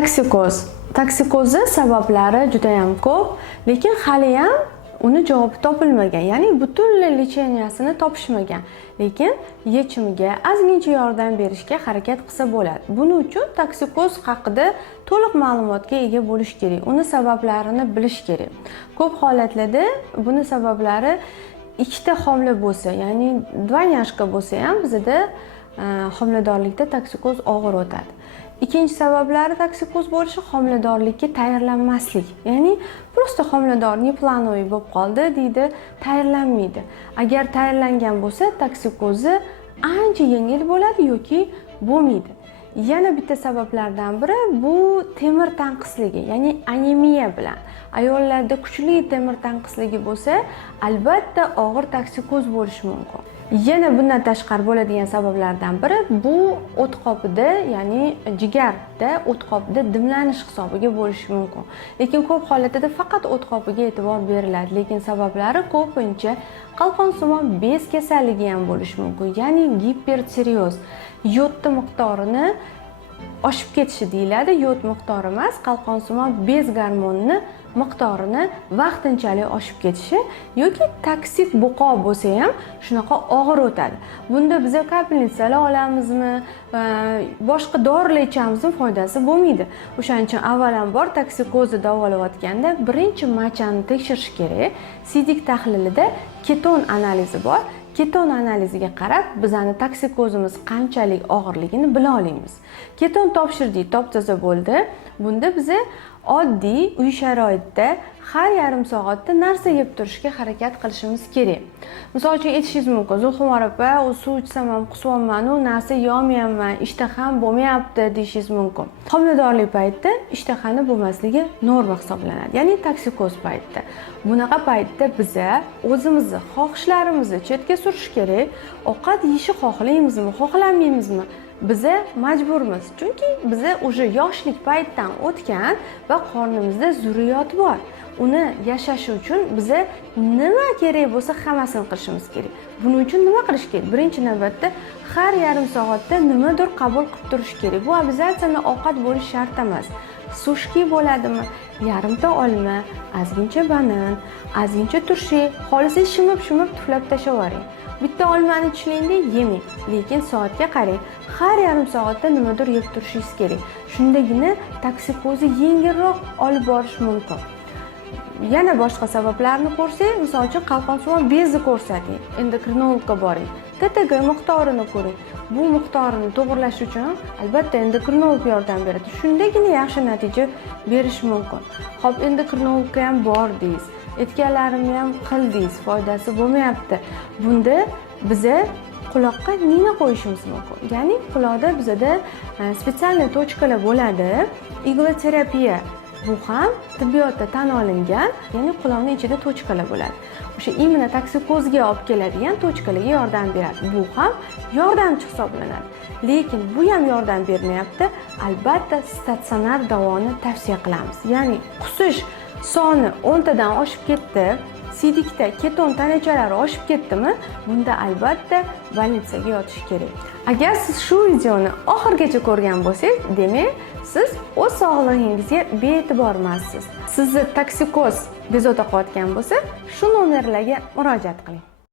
Toksikozni sabablari juda ham ko'p, lekin hali ham uni javobi topilmagan. Ya'ni butunlay lecheniyasini topishmagan. Lekin yechimiga ozgincha yordam berishga harakat qilsa bo'ladi. Buning uchun toksikoz haqida to'liq ma'lumotga ega bo'lish kerak. Uni sabablarini bilish kerak. Ko'p holatlarda buni sabablari ikkita homila bo'lsa, ya'ni dvanyashka bo'lsa ham bizda homiladorlikda toksikoz og'ir o'tadi. Ikkinchi sabablari toksikoz bo'lishi homiladorlikka tayyorlanmaslik. Ya'ni prosta homilador neplanoviy bo'lib qoldi deydi, tayyorlanmaydi. Agar tayyorlangan bo'lsa, toksikozi ancha yengil bo'ladi yoki bo'lmaydi. Yana bitta sabablardan biri bu temir tanqisligi, ya'ni anemiya bilan. Ayollarda kuchli temir tanqisligi bo'lsa, albatta og'ir toksikoz bo'lishi mumkin. Yana bundan tashqari bo'ladigan sabablardan biri bu o't qopida, ya'ni jigarda o't qopida dimlanish hisobiga bo'lishi mumkin. Lekin ko'p holatlarda faqat o't qopiga e'tibor beriladi, lekin sabablari ko'pincha qalqonsimon bez kasalligi ham bo'lishi mumkin, ya'ni gipertireoz. Yodning miqdorini oshib ketishi deyiladi. Yod miqdori emas, qalqonsimon bez gormonining miqdorini vaqtinchalik oshib ketishi yoki toksik buqo bo'lsa ham shunaqa og'ir o'tadi. Bunda biz kapelnitsalar olamizmi, boshqa dorilar ichamizmi foydasi bo'lmaydi. O'shaning uchun avvalambor toksikozni davolayotganda birinchi machani tekshirish kerak. Sidik tahlilida keton analizi bor. Keton analiziga qarab bizning toksikozimiz qanchalik og'irligini bila olamiz. Keton topshirdik, top-toza bo'ldi. Bunda biz oddiy uy sharoitida har yarim soatda narsa yeb turishga harakat qilishimiz kerak. Misol uchun aytishingiz mumkin, Zulxumor opa, suv ichsam ham qusyapman, narsa yemayapman, ishtaham bo'lmayapti deyishingiz mumkin. Homiladorlik paytida ishtahani bo'lmasligi norma hisoblanadi, ya'ni toksikoz paytida. Bunaqa paytda biz o'zimizni xohishlarimizni chetga surish kerak. Ovqat yeyishni xohlaymizmi, xohlamaymizmi? Biz majburmiz, chunki biz o'sha yoshlik paytdan o'tgan va qornimizda zurriyot bor. Uni yashashi uchun biz nima kerak bo'lsa hammasini qilishimiz kerak. Buning uchun nima qilish kerak? Birinchi navbatda har yarim soatda nimadir qabul qilib turish kerak. Bu obязательно ovqat bo'lishi shart emas. Sushki bo'ladimi? Yarimta olma, ozgincha banan, ozgincha turshak, xolisi shimib tuflab tashlayvering. Bitta olmani tishlingda yemang, lekin soatga qarang. Har yarim soatda nimadir yeb turishingiz kerak. Shundagina toksikozni yengilroq olib borish mumkin. Yana boshqa sabablarni ko'rsak, misol uchun qalqonsimon bezni ko'rsating, endokrinologga boring, TTG miqdorini ko'ring. Bu miqdorini to'g'irlash uchun albatta endokrinolog yordam beradi. Shundagina yaxshi natija berish mumkin. Xo'p, endokrinologga ham bordingiz, aytganlarimni ham qildingiz, foydasi bo'lmayapti. Bunda biz quloqqa nina qo'yishimiz mumkin. Ya'ni quloqda bizda spesial tochkalar bo'ladi. Igloterapiya bu ham tibbiyotda tan olingan, ya'ni quloqning ichida tochkalar bo'ladi. O'sha imенно toksikozga olib keladigan tochkalarga yordam beradi. Bu ham yordamchi hisoblanadi. Lekin bu ham yordam bermayapti. Albatta statsionar davoni tavsiya qilamiz. Ya'ni qusish soni 10 tadan oshib ketdi, sidikda keton tanachalari oshib ketdimi, bunda albatta bolnitsaga yotish kerak. Agar siz shu videoni oxirigacha ko'rgan bo'lsangiz, demak, siz o'z sog'lig'ingizga bee'tibor emassiz. Sizni toksikoz bezovta qilayotgan bo'lsa, shu nomerlarga murojaat qiling.